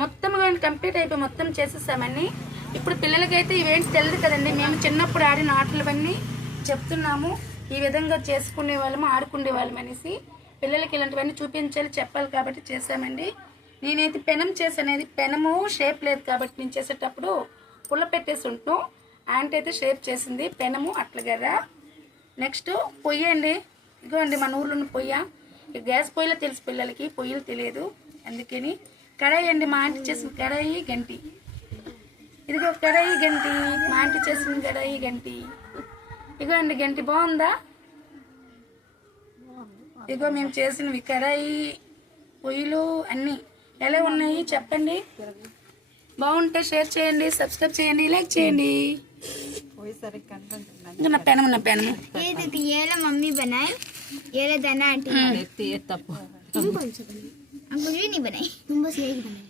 మొత్తం కంప్లీట్ అయిపోయి మొత్తం చేసేసామని. ఇప్పుడు పిల్లలకైతే ఇవేంటి తెలియదు కదండి. మేము చిన్నప్పుడు ఆడిన ఆటలవన్నీ చెప్తున్నాము. ఈ విధంగా చేసుకునే వాళ్ళము, ఆడుకునే వాళ్ళం అనేసి పిల్లలకి ఇలాంటివన్నీ చూపించాలి, చెప్పాలి కాబట్టి చేసామండి. నేనైతే పెనం చేసానేది, పెనము షేప్ లేదు కాబట్టి నేను చేసేటప్పుడు పుల్ల పెట్టేసి ఉంటాను. యాంటీ అయితే షేప్ చేసింది పెనము అట్లగర్ర. నెక్స్ట్ పొయ్యి అండి. ఇదిగోండి మన ఊర్లో ఉన్న పొయ్య. గ్యాస్ పొయ్యిలో తెలుసు పిల్లలకి, పొయ్యిలు తెలియదు. అందుకని కడాయి అండి, మా ఆంటీ చేసిన కడాయి గంటి. ఇదిగో కడాయి గంటి, మా ఆంటీ చేసిన కడాయి గంటి. ఇగో అండి గంటి, బాగుందా? ఇగో మేము చేసినవి కడాయి, పొయ్యిలు అన్నీ ఎలా ఉన్నాయి చెప్పండి. బాగుంటే షేర్ చేయండి, సబ్స్క్రైబ్ చేయండి, లైక్ చేయండి. ना पेन ये देखिए ये ला मम्मी बनाए, ये ला दाना आंटी। ये तब तुम कौन सा बनाई? अंकुल ये नहीं बनाई, तुम बस यही बनाई।